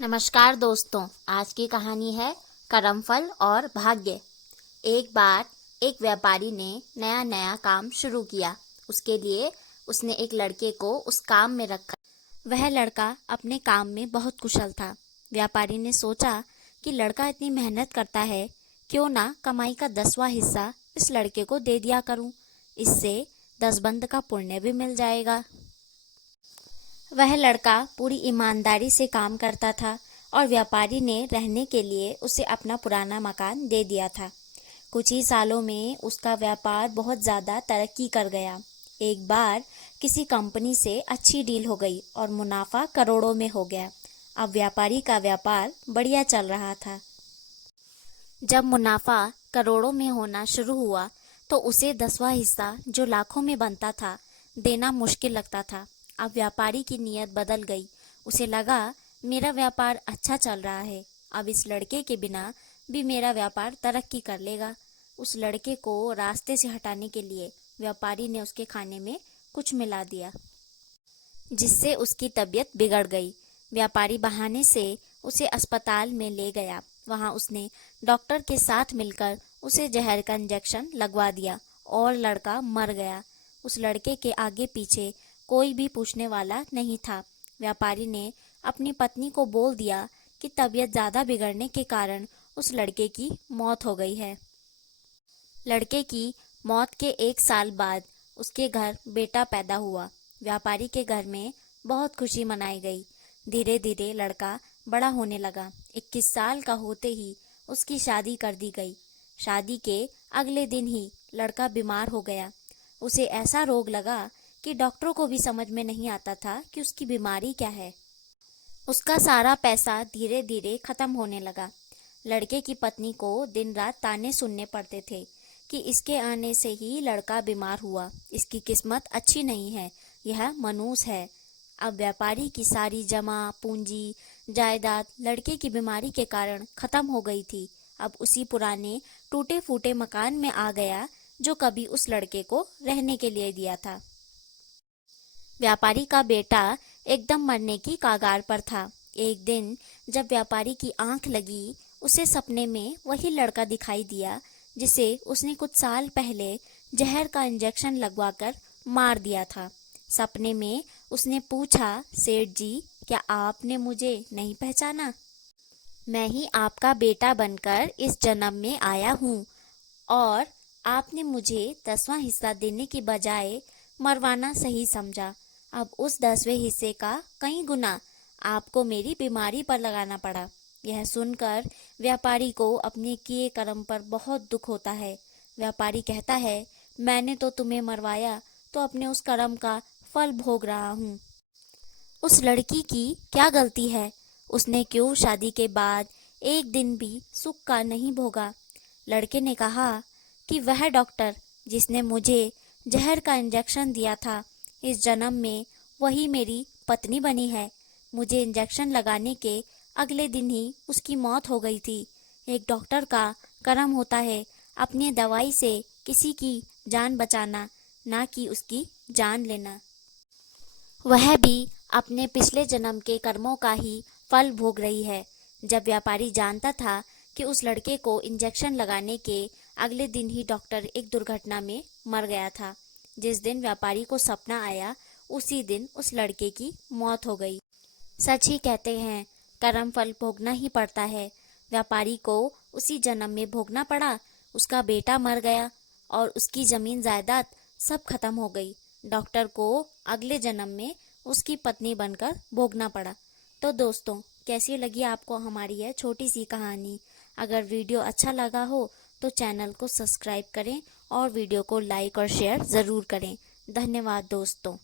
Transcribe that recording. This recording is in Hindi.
नमस्कार दोस्तों, आज की कहानी है कर्मफल और भाग्य। एक बार एक व्यापारी ने नया नया काम शुरू किया। उसके लिए उसने एक लड़के को उस काम में रखा। वह लड़का अपने काम में बहुत कुशल था। व्यापारी ने सोचा कि लड़का इतनी मेहनत करता है, क्यों ना कमाई का 10वां हिस्सा इस लड़के को दे दिया करूं। इससे 10 बंद का पुण्य भी मिल जाएगा। वह लड़का पूरी ईमानदारी से काम करता था और व्यापारी ने रहने के लिए उसे अपना पुराना मकान दे दिया था। कुछ ही सालों में उसका व्यापार बहुत ज़्यादा तरक्की कर गया। एक बार किसी कंपनी से अच्छी डील हो गई और मुनाफा करोड़ों में हो गया। अब व्यापारी का व्यापार बढ़िया चल रहा था। जब मुनाफा करोड़ों में होना शुरू हुआ तो उसे 10वां हिस्सा जो लाखों में बनता था देना मुश्किल लगता था। अब व्यापारी की नीयत बदल गई। उसे लगा मेरा व्यापार अच्छा चल रहा है, अब इस लड़के के बिना भी मेरा व्यापार तरक्की कर लेगा। उस लड़के को रास्ते से हटाने के लिए व्यापारी ने उसके खाने में कुछ मिला दिया, जिससे उसकी तबीयत बिगड़ गई। व्यापारी बहाने से उसे अस्पताल में ले गया। वहां उसने डॉक्टर के साथ मिलकर उसे जहर का इंजेक्शन लगवा दिया और लड़का मर गया। उस लड़के के आगे पीछे कोई भी पूछने वाला नहीं था। व्यापारी ने अपनी पत्नी को बोल दिया कि तबीयत ज्यादा बिगड़ने के कारण उस लड़के की मौत हो गई है। लड़के की मौत के 1 साल बाद उसके घर बेटा पैदा हुआ। व्यापारी के घर में बहुत खुशी मनाई गई। धीरे धीरे लड़का बड़ा होने लगा। 21 साल का होते ही उसकी शादी कर दी गई। शादी के अगले दिन ही लड़का बीमार हो गया। उसे ऐसा रोग लगा कि डॉक्टरों को भी समझ में नहीं आता था कि उसकी बीमारी क्या है। उसका सारा पैसा धीरे धीरे खत्म होने लगा। लड़के की पत्नी को दिन रात ताने सुनने पड़ते थे कि इसके आने से ही लड़का बीमार हुआ, इसकी किस्मत अच्छी नहीं है, यह मनूस है। अब व्यापारी की सारी जमा पूंजी जायदाद लड़के की बीमारी के कारण खत्म हो गई थी। अब उसी पुराने टूटे फूटे मकान में आ गया जो कभी उस लड़के को रहने के लिए दिया था। व्यापारी का बेटा एकदम मरने की कगार पर था। एक दिन जब व्यापारी की आंख लगी, उसे सपने में वही लड़का दिखाई दिया जिसे उसने कुछ साल पहले जहर का इंजेक्शन लगवाकर मार दिया था। सपने में उसने पूछा, सेठ जी, क्या आपने मुझे नहीं पहचाना? मैं ही आपका बेटा बनकर इस जन्म में आया हूँ और आपने मुझे 10वां हिस्सा देने की बजाय मरवाना सही समझा। अब उस 10वें हिस्से का कई गुना आपको मेरी बीमारी पर लगाना पड़ा। यह सुनकर व्यापारी को अपने किए कर्म पर बहुत दुख होता है। व्यापारी कहता है, मैंने तो तुम्हें मरवाया तो अपने उस कर्म का फल भोग रहा हूँ। उस लड़की की क्या गलती है? उसने क्यों शादी के बाद एक दिन भी सुख का नहीं भोगा? लड़के ने कहा कि वह डॉक्टर जिसने मुझे जहर का इंजेक्शन दिया था, इस जन्म में वही मेरी पत्नी बनी है। मुझे इंजेक्शन लगाने के अगले दिन ही उसकी मौत हो गई थी। एक डॉक्टर का कर्म होता है अपनी दवाई से किसी की जान बचाना, ना कि उसकी जान लेना। वह भी अपने पिछले जन्म के कर्मों का ही फल भोग रही है। जब व्यापारी जानता था कि उस लड़के को इंजेक्शन लगाने के अगले दिन ही डॉक्टर एक दुर्घटना में मर गया था, जिस दिन व्यापारी को सपना आया उसी दिन उस लड़के की मौत हो गई। सच ही कहते हैं, कर्म फल भोगना ही पड़ता है। व्यापारी को उसी जन्म में भोगना पड़ा। उसका बेटा मर गया और उसकी जमीन जायदाद सब खत्म हो गई। डॉक्टर को अगले जन्म में उसकी पत्नी बनकर भोगना पड़ा। तो दोस्तों, कैसी लगी आपको हमारी यह छोटी सी कहानी? अगर वीडियो अच्छा लगा हो तो चैनल को सब्सक्राइब करें और वीडियो को लाइक और शेयर ज़रूर करें। धन्यवाद दोस्तों।